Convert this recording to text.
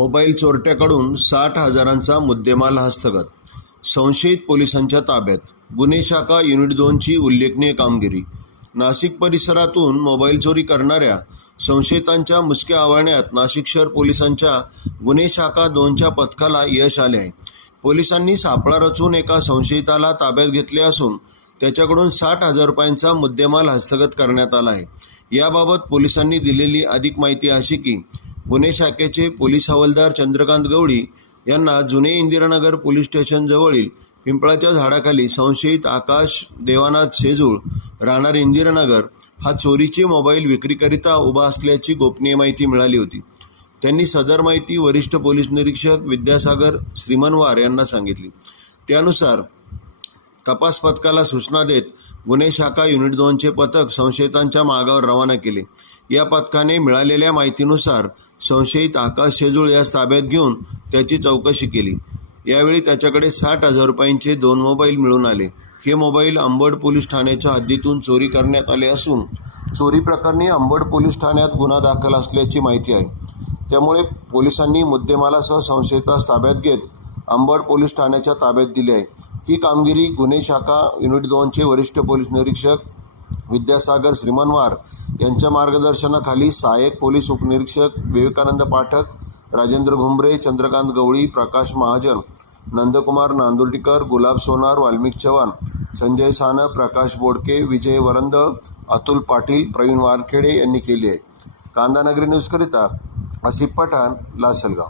Mobile चोरट्याकडून साठ हजारांचा मुद्देमाल हस्तगत संशयित पोलिसांच्या ताब्यात गुन्हे शाखा युनिट दोनची उल्लेखनीय कामगिरी. नाशिक परिसरातून मोबाईल चोरी करणाऱ्या संशयितांच्या मुसक्या आव्हाण्यात नाशिक शहर पोलिसांच्या गुन्हे शाखा दोनच्या पथकाला यश आले आहे. पोलिसांनी सापळा रचून एका संशयिताला ताब्यात घेतले असून त्याच्याकडून साठ हजार रुपयांचा मुद्देमाल हस्तगत करण्यात आला आहे. याबाबत पोलिसांनी दिलेली अधिक माहिती अशी की गुन्हे शाखेचे पोलीस हवालदार चंद्रकांत गवळी यांना जुने इंदिरानगर पोलीस स्टेशन जवळील पिंपळाच्या झाडाखाली संशयित आकाश देवानाथ शेजूळ राहणार इंदिरानगर हा चोरीचे मोबाईल विक्रीकरिता उभा असल्याची गोपनीय माहिती मिळाली होती. त्यांनी सदर माहिती वरिष्ठ पोलीस निरीक्षक विद्यासागर श्रीमनवार यांना सांगितली. त्यानुसार तपास पथकाला सूचना देत गुन्हे शाखा युनिट दोनचे पथक संशयितांच्या मागावर रवाना केले. या पथकाने मिळालेल्या माहितीनुसार संशयित आकाश शेजूळ या ताब्यात घेऊन त्याची चौकशी केली. यावेळी त्याच्याकडे साठ हजार रुपयांचे दोन मोबाईल मिळून आले. हे मोबाईल अंबड पोलीस ठाण्याच्या हद्दीतून चोरी करण्यात आले असून चोरी प्रकरणी अंबड पोलीस ठाण्यात गुन्हा दाखल असल्याची माहिती आहे. त्यामुळे पोलिसांनी मुद्देमालासह संशयितास ताब्यात घेत अंबड पोलीस ठाण्याच्या ताब्यात दिली आहे. ही कामगिरी गुन्हे शाखा युनिट दोनचे वरिष्ठ पोलीस निरीक्षक विद्यासागर श्रीमनवार यांच्या मार्गदर्शनाखाली सहाय्यक पोलीस उपनिरीक्षक विवेकानंद पाठक राजेंद्र घुंबरे चंद्रकांत गवळी प्रकाश महाजन नंदकुमार नांदुर्डीकर गुलाब सोनार वाल्मिक चव्हाण संजय सान प्रकाश बोडके विजय वरंदळ अतुल पाटील प्रवीण वारखेडे यांनी केली आहे. कांदानगरी न्यूजकरिता आसिफ पठाण लासलगाव.